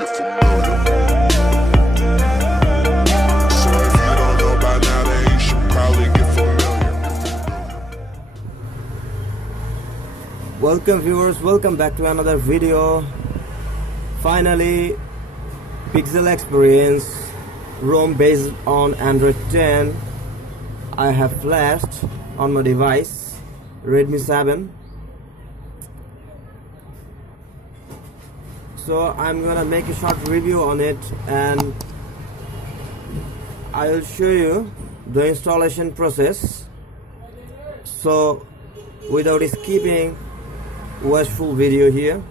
get familiar. So if you don't know by now, then you should probably get familiar. Welcome viewers, welcome back to another video. Finally, Pixel Experience ROM based on Android 10 I have flashed on my device Redmi 7. So I'm gonna make a short review on it and I will show you the installation process. So without skipping, watch full video here.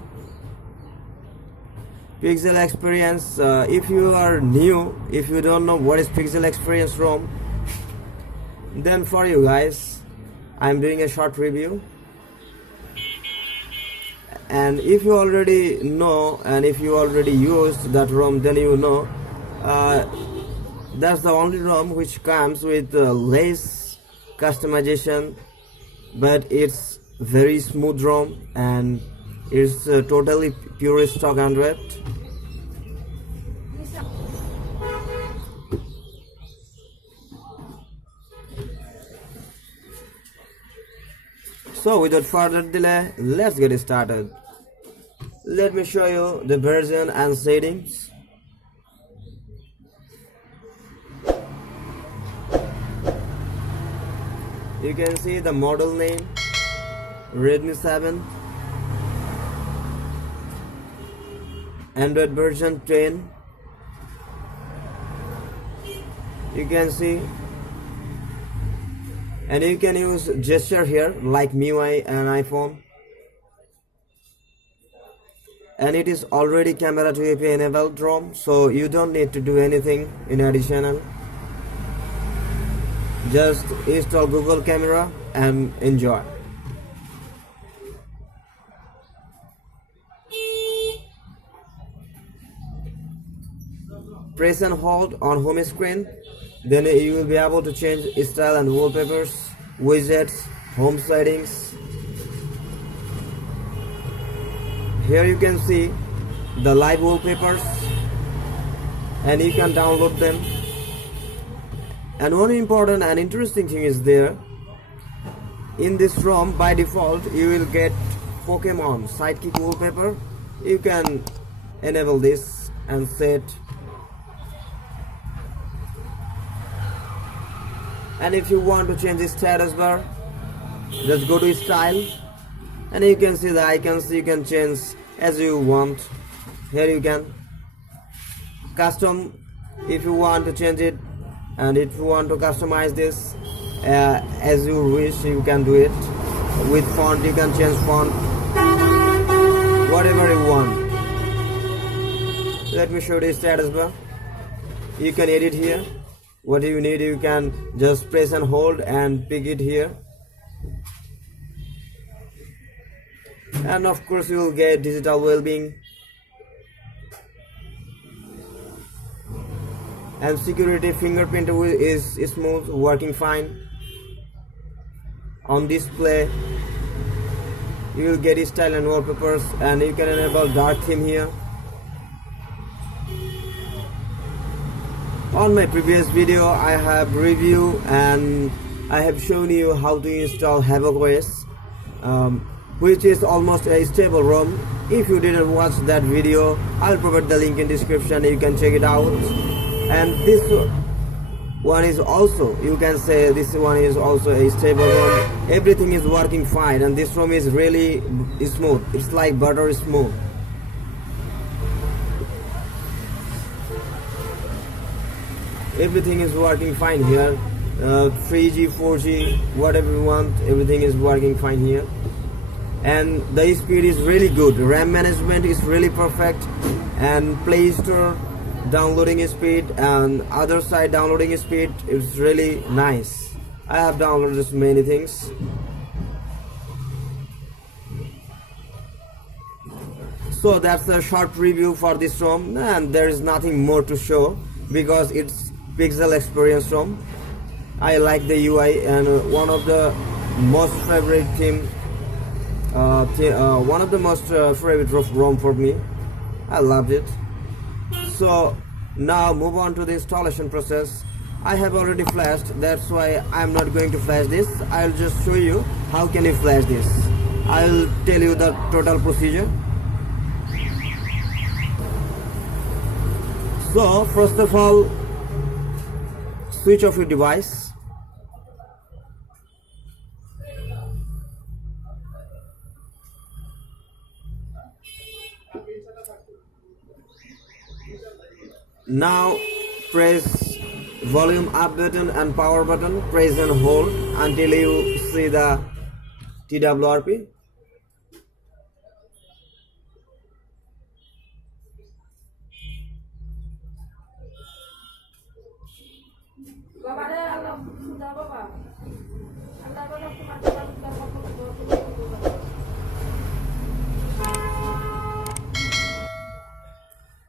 Pixel Experience, if you are new, if you don't know what is Pixel Experience ROM, then for you guys I'm doing a short review. And if you already know and if you already used that ROM, then you know that's the only ROM which comes with less customization, but it's very smooth ROM and it's totally pure stock Android. So without further delay, let's get started. Let me show you the version and settings. You can see the model name Redmi 7, Android version 10. You can see, and you can use gesture here like MIUI and iPhone, and it is already camera to API enabled ROM, so you don't need to do anything in additional. Just install Google Camera and enjoy. Press and hold on home screen, then you will be able to change style and wallpapers, widgets, home settings. Here you can see the live wallpapers and you can download them. And one important and interesting thing is there, in this ROM by default you will get Pokemon sidekick wallpaper. You can enable this and set. And if you want to change the status bar, just go to style and you can see the icons. You can change as you want. Here you can custom if you want to change it, and if you want to customize this as you wish, you can do it. With font you can change font, whatever you want. Let me show you the status bar. You can edit here. What you need, you can just press and hold and pick it here. And of course you will get digital well-being and security. Fingerprint is smooth, working fine. On display you will get style and wallpapers, and you can enable dark theme here. On my previous video I have reviewed and I have shown you how to install Havoc OS, which is almost a stable ROM. If you didn't watch that video, I'll provide the link in description. You can check it out. And this one is also, you can say this one is also a stable ROM. Everything is working fine and this ROM is really smooth. It's like butter smooth. Everything is working fine here. 3G, 4G, whatever you want, everything is working fine here. And the speed is really good. RAM management is really perfect, and Play Store downloading speed and other side downloading speed is really nice. I have downloaded many things. So that's a short review for this ROM, and there is nothing more to show because it's Pixel Experience ROM. I like the UI, and one of the most favorite theme, one of the most favorite ROM for me. I loved it. So now move on to the installation process. I have already flashed, that's why I'm not going to flash this. I'll just show you how can you flash this. I'll tell you the total procedure. So first of all, switch off your device. Now press volume up button and power button, press and hold until you see the TWRP.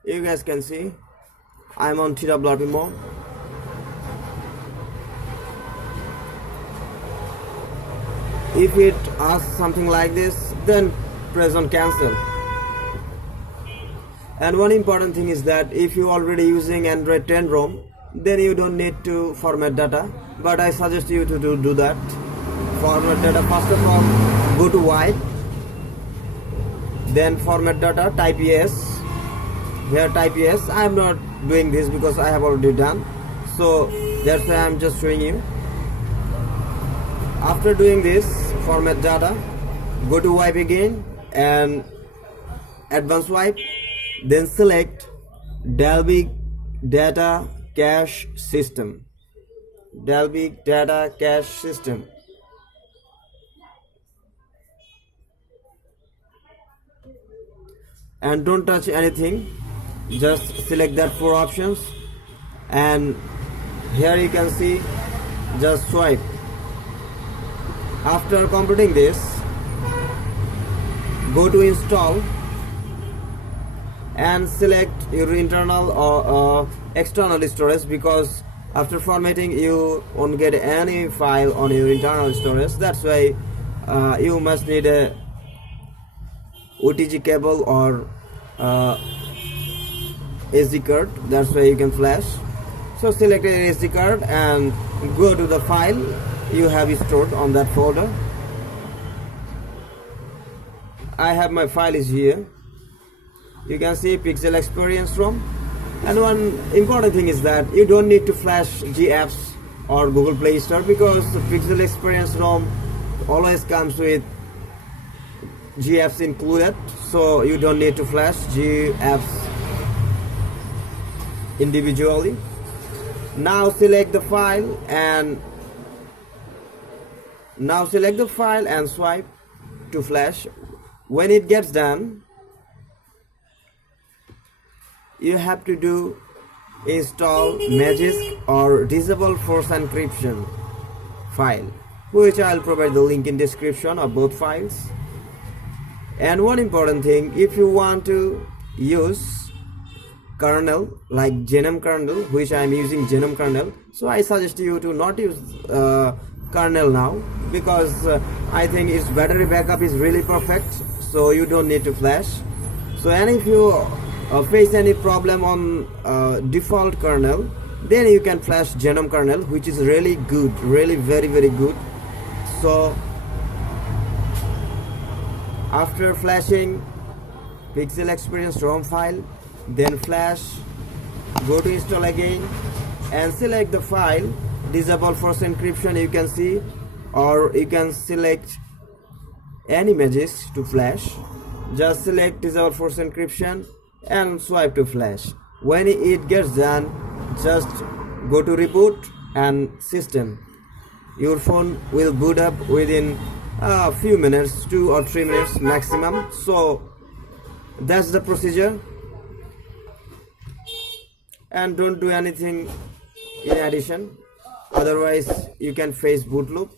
You guys can see I'm on TWRP mode. If it asks something like this, then press on cancel. And one important thing is that if you already using Android 10 ROM, then you don't need to format data, but I suggest you to do that. Format data, first of all, go to white, then format data, type yes. Here type yes. I am not doing this because I have already done, so that's why I am just showing you. After doing this, format data, go to wipe again and advanced wipe, then select Dalvik data cache system. Dalvik data cache system. And don't touch anything, just select that 4 options, and here you can see just swipe. After completing this, go to install and select your internal or external storage, because after formatting you won't get any file on your internal storage. That's why you must need a OTG cable or SD card. That's why you can flash. So select an SD card and go to the file you have stored on that folder. I have my file is here. You can see Pixel Experience ROM. And one important thing is that you don't need to flash GApps or Google Play Store, because the Pixel Experience ROM always comes with GApps included, so you don't need to flash GApps individually. Now select the file and swipe to flash. When it gets done, you have to do install Magisk or disable force encryption file, which I'll provide the link in description of both files. And one important thing, if you want to use kernel like Genom kernel, which I am using Genom kernel, so I suggest you to not use kernel now, because I think its battery backup is really perfect, so you don't need to flash. So, and if you face any problem on default kernel, then you can flash Genom kernel, which is really good, really very good. So after flashing Pixel Experience ROM file, then flash, go to install again and select the file disable force encryption, you can see, or you can select any images to flash. Just select disable force encryption and swipe to flash. When it gets done, just go to reboot and system. Your phone will boot up within a few minutes, 2 or 3 minutes maximum. So that's the procedure, and don't do anything in addition, otherwise you can face boot loop.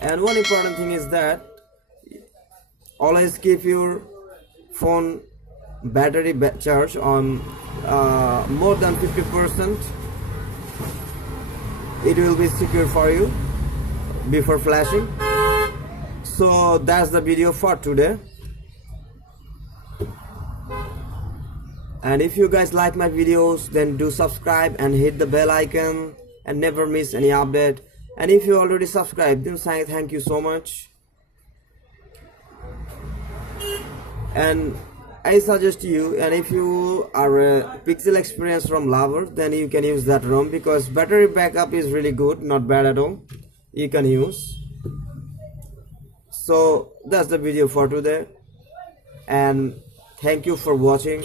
And one important thing is that always keep your phone battery charge on more than 50%. It will be secure for you before flashing. So that's the video for today, And if you guys like my videos, then do subscribe and hit the bell icon and never miss any update. And if you already subscribed, then thank you so much. And I suggest you, and if you are a pixel experience from lover, then you can use that ROM, because battery backup is really good, not bad at all. You can use. So that's the video for today, and thank you for watching.